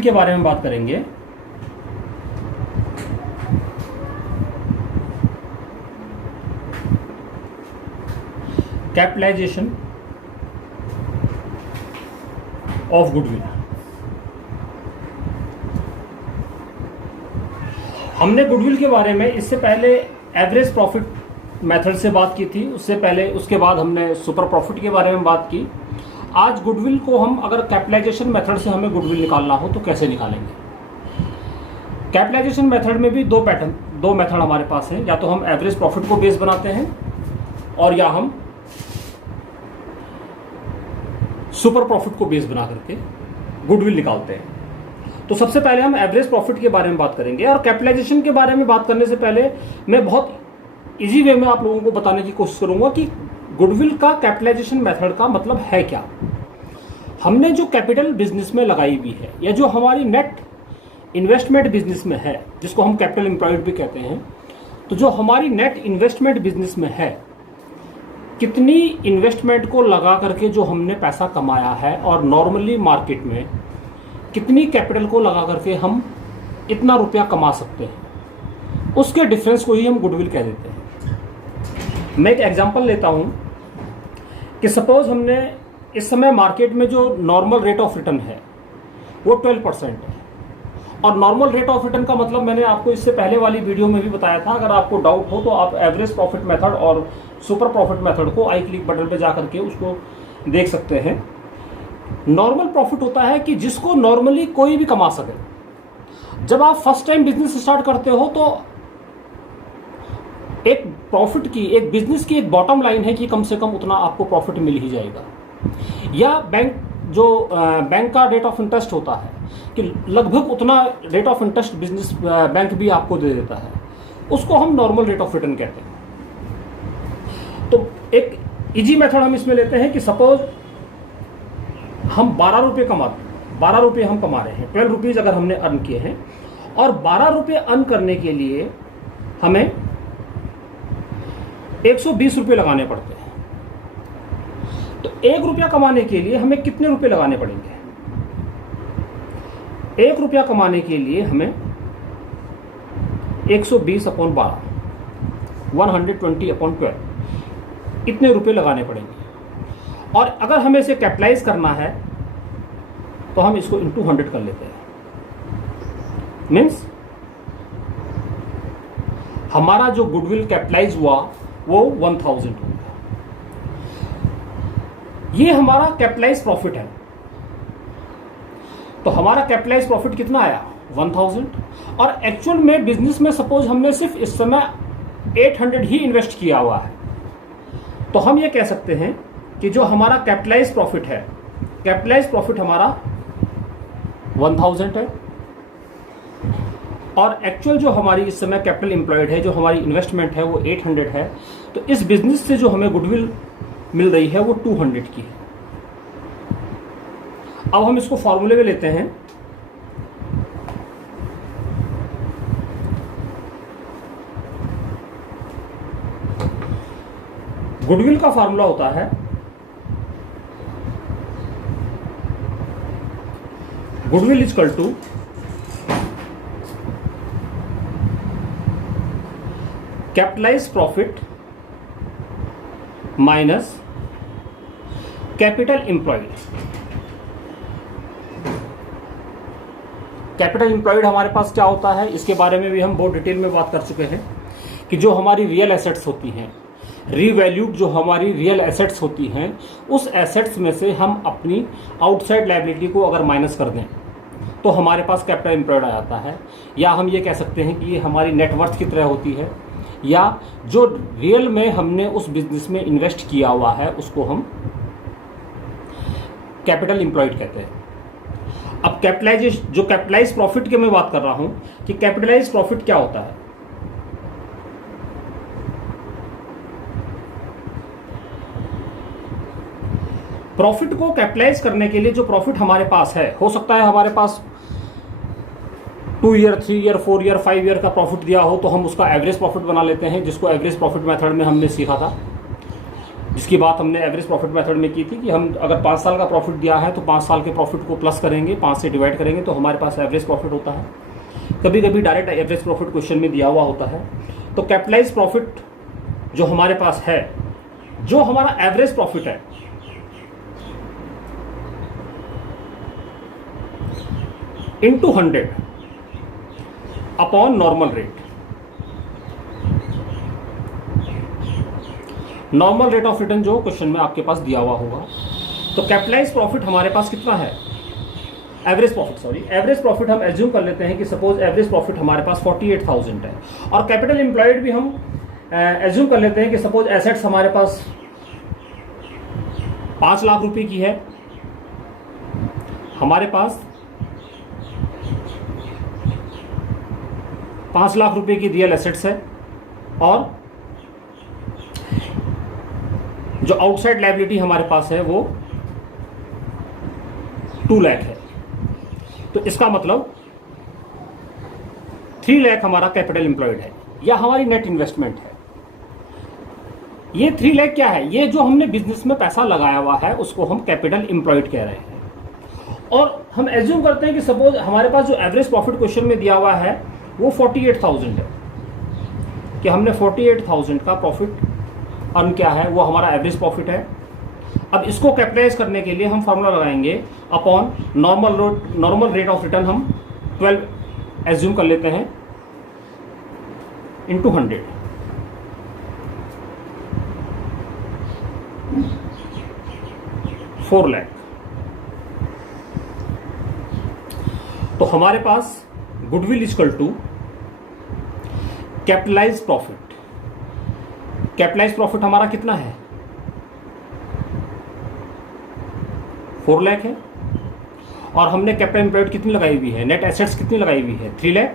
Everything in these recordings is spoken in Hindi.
के बारे में बात करेंगे। Capitalization of goodwill. हमने गुडविल के बारे में इससे पहले एवरेज प्रॉफिट मेथड से बात की थी, उससे पहले उसके बाद हमने सुपर प्रॉफिट के बारे में बात की। आज गुडविल को हम अगर कैपिटलाइजेशन मेथड से हमें गुडविल निकालना हो तो कैसे निकालेंगे। कैपिटलाइजेशन मेथड में भी दो मेथड हमारे पास हैं, या तो हम एवरेज प्रॉफिट को बेस बनाते हैं और या हम सुपर प्रॉफिट को बेस बना करके गुडविल निकालते हैं। तो सबसे पहले हम एवरेज प्रॉफिट के बारे में बात करेंगे, और कैपिटलाइजेशन के बारे में बात करने से पहले मैं बहुत इजी वे में आप लोगों को बताने की कोशिश करूंगा कि गुडविल का कैपिटलाइजेशन मेथड का मतलब है क्या। हमने जो कैपिटल बिजनेस में लगाई हुई है, या जो हमारी नेट इन्वेस्टमेंट बिजनेस में है, जिसको हम कैपिटल एम्प्लॉयड भी कहते हैं, तो जो हमारी नेट इन्वेस्टमेंट बिजनेस में है, कितनी इन्वेस्टमेंट को लगा करके जो हमने पैसा कमाया है, और नॉर्मली मार्केट में कितनी कैपिटल को लगा करके हम इतना रुपया कमा सकते हैं, उसके डिफरेंस को ही हम गुडविल कह देते हैं। मैं एक एग्जांपल लेता हूं कि सपोज हमने इस समय मार्केट में जो नॉर्मल रेट ऑफ रिटर्न है वो 12% है, और नॉर्मल रेट ऑफ रिटर्न का मतलब मैंने आपको इससे पहले वाली वीडियो में भी बताया था। अगर आपको डाउट हो तो आप एवरेज प्रॉफिट मेथड और सुपर प्रॉफिट मेथड को आई क्लिक बटन पे जा करके उसको देख सकते हैं। नॉर्मल प्रॉफिट होता है कि जिसको नॉर्मली कोई भी कमा सके। जब आप फर्स्ट टाइम बिजनेस स्टार्ट करते हो तो एक प्रॉफिट की, एक बिजनेस की एक बॉटम लाइन है कि कम से कम उतना आपको प्रॉफिट मिल ही जाएगा। या बैंक का रेट ऑफ इंटरेस्ट होता है कि लगभग उतना rate of interest business bank भी आपको दे देता है, उसको हम नॉर्मल रेट ऑफ रिटर्न कहते हैं। तो एक इजी मेथड हम इसमें लेते हैं कि सपोज हम 12 रुपये हम कमा रहे हैं, 12 रुपीज़ अगर हमने अर्न किए हैं, और 12 रुपये अर्न करने के लिए हमें 120 रुपये लगाने पड़ते हैं। तो 1 रुपया कमाने के लिए हमें कितने रुपए लगाने पड़ेंगे? 1 रुपया कमाने के लिए हमें 120/12, 120/12 इतने रुपए लगाने पड़ेंगे। और अगर हमें इसे कैपिटलाइज करना है तो हम इसको इंटू 100 कर लेते हैं। मीन्स हमारा जो गुडविल कैपिटलाइज हुआ वो 1000 हो गया। ये हमारा कैपिटलाइज प्रॉफिट है। तो हमारा कैपिटलाइज प्रॉफिट कितना आया? 1000। और एक्चुअल में बिजनेस में सपोज हमने सिर्फ इस समय 800 ही इन्वेस्ट किया हुआ है, तो हम ये कह सकते हैं कि जो हमारा कैपिटलाइज प्रॉफिट है, कैपिटलाइज प्रॉफिट हमारा 1000 है, और एक्चुअल जो हमारी इस समय कैपिटल एम्प्लॉयड है, जो हमारी इन्वेस्टमेंट है, वो 800 है। तो इस बिजनेस से जो हमें गुडविल मिल रही है वो 200 की है। अब हम इसको फॉर्मूले में लेते हैं। गुडविल का फॉर्मूला होता है goodwill equal to capitalise profit minus capital employed. Capital employed हमारे पास क्या होता है, इसके बारे में भी हम बहुत डिटेल में बात कर चुके हैं कि जो हमारी रियल एसेट्स होती हैं, रीवैल्यूड जो हमारी रियल एसेट्स होती हैं, उस एसेट्स में से हम अपनी आउटसाइड लायबिलिटी को अगर माइनस कर दें तो हमारे पास कैपिटल एम्प्लॉयड आ जाता है। या हम ये कह सकते हैं कि ये हमारी नेटवर्थ की तरह होती है, या जो रियल में हमने उस बिजनेस में इन्वेस्ट किया हुआ है उसको हम कैपिटल एम्प्लॉयड कहते हैं। अब कैपिटलाइज प्रॉफिट की मैं बात कर रहा हूं कि कैपिटलाइज प्रॉफिट क्या होता है। प्रॉफिट को कैपिटलाइज करने के लिए जो प्रॉफिट हमारे पास है, हो सकता है हमारे पास 2 ईयर, 3 ईयर, 4 ईयर, 5 ईयर का प्रॉफिट दिया हो, तो हम उसका एवरेज प्रॉफिट बना लेते हैं, जिसको एवरेज प्रॉफिट मेथड में हमने सीखा था। जिसकी बात हमने एवरेज प्रॉफिट मेथड में की थी कि हम अगर 5 साल का प्रॉफिट दिया है तो 5 साल के प्रॉफिट को प्लस करेंगे, 5 से डिवाइड करेंगे तो हमारे पास एवरेज प्रॉफिट होता है। कभी कभी डायरेक्ट एवरेज प्रॉफिट क्वेश्चन में दिया हुआ होता है। तो कैपिटलाइज प्रॉफिट जो हमारे पास है, जो हमारा एवरेज प्रॉफिट है, into 100 upon normal rate. Normal rate of return जो क्वेश्चन में आपके पास दिया हुआ होगा। तो कैपिटलाइज प्रॉफिट हमारे पास कितना है, एवरेज प्रॉफिट हम एज्यूम कर लेते हैं कि सपोज एवरेज प्रॉफिट हमारे पास 48,000 है। और कैपिटल एम्प्लॉयड भी हम एज्यूम कर लेते हैं कि सपोज एसेट्स हमारे पास 5 लाख रुपए की है, हमारे पास 5 लाख रुपए की रियल एसेट्स है और जो आउटसाइड लायबिलिटी हमारे पास है वो 2 लाख है। तो इसका मतलब 3 लाख हमारा कैपिटल एम्प्लॉयड है या हमारी नेट इन्वेस्टमेंट है। ये 3 लाख क्या है, ये जो हमने बिजनेस में पैसा लगाया हुआ है उसको हम कैपिटल एम्प्लॉयड कह रहे हैं। और हम एज्यूम करते हैं कि सपोज हमारे पास जो एवरेज प्रॉफिट क्वेश्चन में दिया हुआ है वो 48,000 है, कि हमने 48,000 का प्रॉफिट अर्न क्या है, वो हमारा एवरेज प्रॉफिट है। अब इसको कैपिटलाइज करने के लिए हम फार्मूला लगाएंगे upon normal rate of return हम 12 एज्यूम कर लेते हैं इंटू 100। $4 लाख। तो हमारे पास goodwill equal to capitalise profit. Capitalise profit हमारा कितना है, 4 लाख है। और हमने कैपिटल एम्प्लॉयड कितनी लगाई हुई है, नेट एसेट्स कितनी लगाई हुई है, 3 लाख।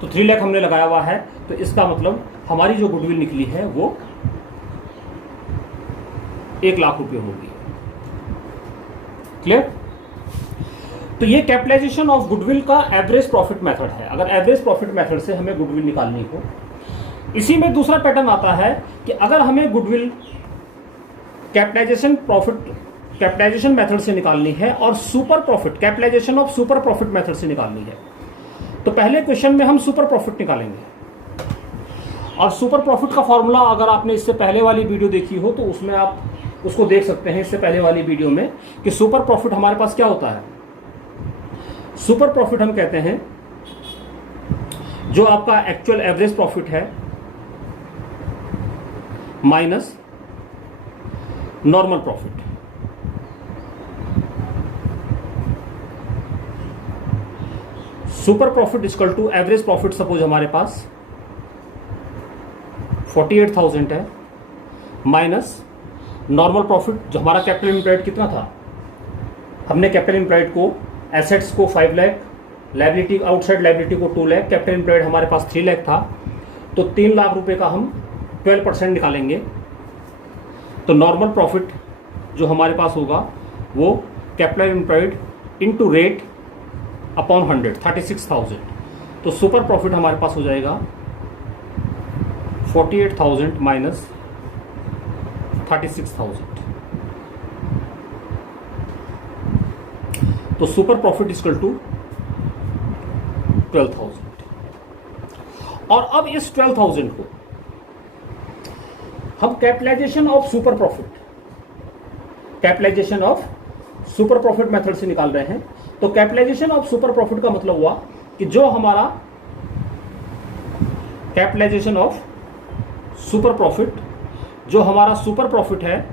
तो 3 लाख हमने लगाया हुआ है, तो इसका मतलब हमारी जो गुडविल निकली है वो 1 लाख रुपए होगी। क्लियर। तो ये कैपिटलाइजेशन ऑफ गुडविल का एवरेज प्रॉफिट मेथड है। अगर एवरेज प्रॉफिट मेथड से हमें गुडविल निकालनी हो, इसी में दूसरा पैटर्न आता है कि अगर हमें गुडविल कैपिटलाइजेशन मेथड से निकालनी है और super profit capitalization of super profit method से निकालनी है, तो पहले क्वेश्चन में हम सुपर प्रॉफिट निकालेंगे। और सुपर प्रॉफिट का फॉर्मूला अगर आपने इससे पहले वाली वीडियो देखी हो तो उसमें आप उसको देख सकते हैं, इससे पहले वाली वीडियो में, कि सुपर प्रॉफिट हमारे पास क्या होता है। सुपर प्रॉफिट हम कहते हैं जो आपका एक्चुअल एवरेज प्रॉफिट है minus normal profit. Super profit equal to average profit. Suppose हमारे पास 48,000 है माइनस नॉर्मल प्रॉफिट जो हमारा कैपिटल एम्प्लॉयड कितना था, हमने कैपिटल एम्प्लॉयड को एसेट्स को 5 लाख, लायबिलिटी आउटसाइड लायबिलिटी को 2 लाख, कैपिटल एम्प्लॉयड हमारे पास 3 लाख था, तो 3 लाख रुपए का हम 12% निकालेंगे। तो नॉर्मल प्रॉफिट जो हमारे पास होगा वो capital employed into rate upon 100, 36,000। तो सुपर प्रॉफिट हमारे पास हो जाएगा 48,000 माइनस 36,000। तो सुपर प्रॉफिट इक्वल टू 12,000। और अब इस 12,000 को हम capitalization of super profit method से निकाल रहे हैं। तो कैपिटलाइजेशन ऑफ सुपर प्रॉफिट का मतलब हुआ कि जो हमारा कैपिटलाइजेशन ऑफ सुपर प्रॉफिट, जो हमारा सुपर प्रॉफिट है,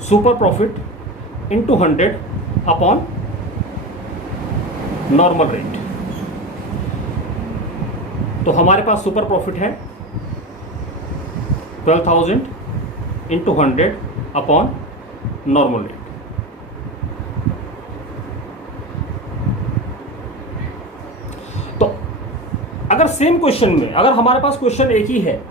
super profit into 100 upon normal rate. तो हमारे पास सुपर प्रॉफिट है 12,000 इंटू 100 अपॉन नॉर्मल रेट। तो अगर सेम क्वेश्चन में, अगर हमारे पास क्वेश्चन एक ही है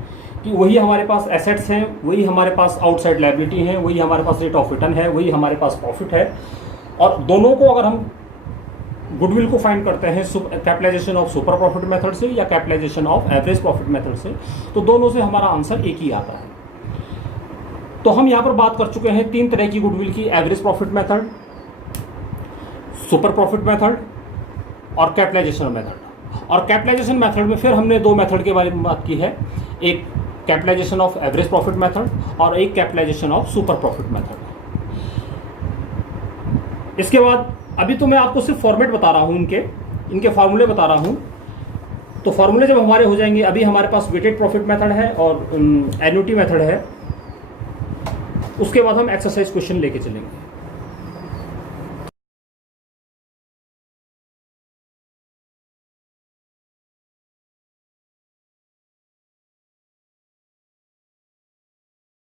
कि वही हमारे पास एसेट्स हैं, वही हमारे पास आउटसाइड लायबिलिटी है, वही हमारे पास रेट ऑफ रिटर्न है, वही हमारे पास प्रॉफिट है, और दोनों को अगर हम गुडविल को फाइंड करते हैं capitalization of super profit method से या capitalization of average profit method से, तो दोनों से हमारा आंसर एक ही आता है। तो हम यहां पर बात कर चुके हैं 3 तरह की गुडविल की, average profit method, super profit method और कैपिटलाइजेशन मेथड। और कैपिटलाइजेशन मेथड में फिर हमने 2 मेथड के बारे में बात की है, एक capitalization of average profit method और एक capitalization of super profit method. इसके बाद अभी तो मैं आपको सिर्फ फॉर्मेट बता रहा हूं, इनके फार्मूले बता रहा हूं। तो फार्मूले जब हमारे हो जाएंगे, अभी हमारे पास वेटेड प्रॉफिट मेथड है और एन्युटी मेथड है, उसके बाद हम एक्सरसाइज क्वेश्चन लेके चलेंगे।